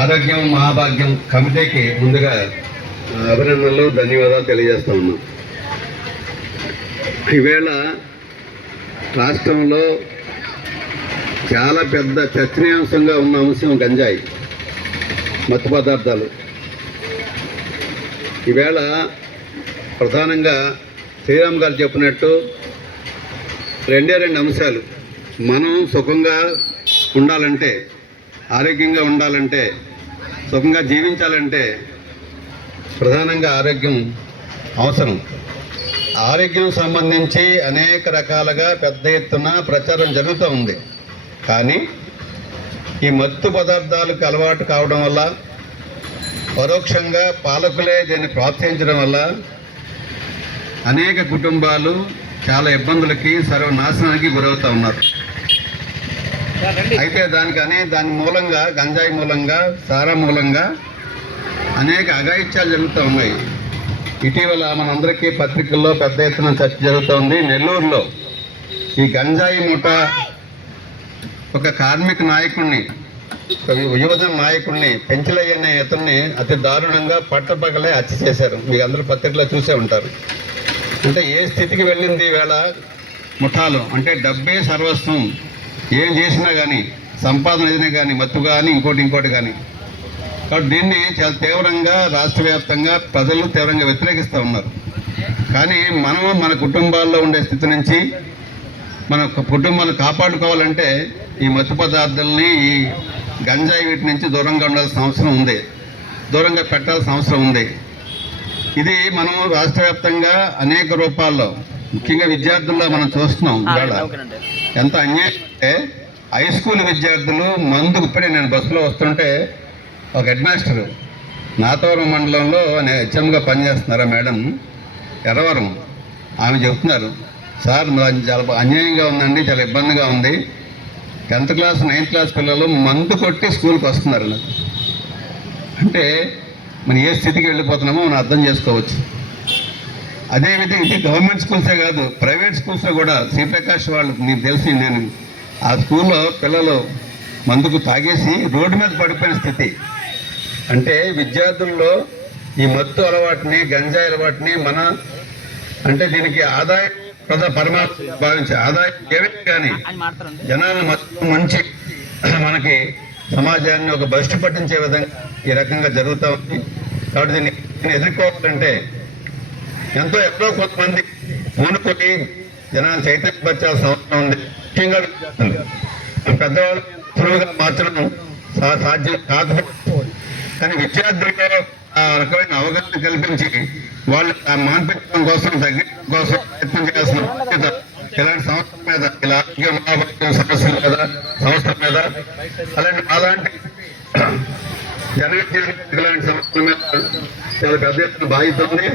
ఆరోగ్యం మహాభాగ్యం కమిటీకి ముందుగా అభినందనలు ధన్యవాదాలు తెలియజేస్తా ఉన్నాం. ఈవేళ రాష్ట్రంలో చాలా పెద్ద చర్చనీయాంశంగా ఉన్న అంశం గంజాయి, మత్తు పదార్థాలు. ఈవేళ ప్రధానంగా శ్రీరామ్ గారు చెప్పినట్టు రెండు అంశాలు. మనం సుఖంగా ఉండాలంటే, ఆరోగ్యంగా ఉండాలంటే, సుఖంగా జీవించాలంటే ప్రధానంగా ఆరోగ్యం అవసరం. ఆరోగ్యం సంబంధించి అనేక రకాలుగా పెద్ద ఎత్తున ప్రచారం జరుగుతూ ఉంది. కానీ ఈ మత్తు పదార్థాలకు అలవాటు కావడం వల్ల, పరోక్షంగా పాలకులే దీన్ని ప్రోత్సహించడం వల్ల అనేక కుటుంబాలు చాలా ఇబ్బందులకి, సర్వనాశనానికి గురవుతూ ఉన్నారు. అయితే దాని మూలంగా, గంజాయి మూలంగా, సారా మూలంగా అనేక అఘాయిత్యాలు జరుగుతూ ఉన్నాయి. ఇటీవల మనందరికీ పత్రికల్లో పెద్ద ఎత్తున చర్చ జరుగుతోంది. నెల్లూరులో ఈ గంజాయి ముఠా ఒక కార్మిక నాయకుడిని, యువజన నాయకుడిని, పెంచలయ్య అనే ఇతన్ని అతి దారుణంగా పట్టపగలే హత్య చేశారు. మీకు అందరూ పత్రికలో చూసే ఉంటారు. అంటే ఏ స్థితికి వెళ్ళింది వేళ ముఠాలు. అంటే డబ్బే సర్వస్వం, ఏం చేసినా కానీ, సంపాదన ఏదైనా కానీ, మత్తు కానీ, ఇంకోటి కానీ. కాబట్టి దీన్ని చాలా తీవ్రంగా రాష్ట్ర వ్యాప్తంగా ప్రజలు తీవ్రంగా వ్యతిరేకిస్తూ ఉన్నారు. కానీ మనము మన కుటుంబాల్లో ఉండే స్థితి నుంచి మన కుటుంబాన్ని కాపాడుకోవాలంటే ఈ మత్తు పదార్థాలని, ఈ గంజాయి వీటి నుంచి దూరంగా ఉండాల్సిన అవసరం ఉంది, దూరంగా పెట్టాల్సిన అవసరం ఉంది. ఇది మనం రాష్ట్ర వ్యాప్తంగా అనేక రూపాల్లో, ముఖ్యంగా విద్యార్థుల్లో మనం చూస్తున్నాం. ఇవాళ ఎంత అన్యాయం అంటే హై స్కూల్ విద్యార్థులు మందుకు. ఇప్పుడే నేను బస్సులో వస్తుంటే ఒక హెడ్ మాస్టర్, నాతవరం మండలంలో హెచ్ఎంగా పనిచేస్తున్నారా మేడం, ఎర్రవరం, ఆమె చెబుతున్నారు, సార్ చాలా అన్యాయంగా ఉందండి, చాలా ఇబ్బందిగా ఉంది. 10th క్లాస్ 9th క్లాస్ పిల్లలు మందు కొట్టి స్కూల్కి వస్తున్నారు. నాకు అంటే మనం ఏ స్థితికి వెళ్ళిపోతున్నామో మనం అర్థం చేసుకోవచ్చు. అదేవిధంగా ఇది గవర్నమెంట్ స్కూల్సే కాదు, ప్రైవేట్ స్కూల్స్లో కూడా శ్రీప్రకాష్ వాళ్ళు, నీకు తెలిసి, నేను ఆ స్కూల్లో పిల్లలు మందుకు తాగేసి రోడ్డు మీద పడిపోయిన స్థితి. అంటే విద్యార్థుల్లో ఈ మత్తు అలవాటుని, గంజాయి అలవాటుని అంటే దీనికి ఆదాయం పరమాత్మ భావించే ఆదాయం ఏమైనా కానీ జనాలను మంచి మనకి సమాజాన్ని ఒక భ్రష్టు పట్టించే విధంగా ఈ రకంగా జరుగుతూ ఉంది. కాబట్టి దీన్ని ఎదుర్కోవాలంటే ఎక్కడో కొంతమంది పూనుకొని జనాలు చైతన్యపరచాల్సిన అవసరం ఉంది. ముఖ్యంగా పెద్దవాళ్ళు సులువుగా మార్చడం సాధ్యం కాదు. కానీ విద్యార్థుల్లో ఆ రకమైన అవగాహన కల్పించి వాళ్ళు మాన్పించడం కోసం, తగ్గించడం కోసం ప్రయత్నం చేయాల్సిన బాధ్యత ఇలాంటి సంస్థల మీద, ఇలా ఆరోగ్య సమస్యల మీద, సంస్థల మీద, అలాంటి జనవిద్య ఇలాంటి సంస్థల మీద చాలా పెద్ద ఎత్తున బాధ్యత ఉంది.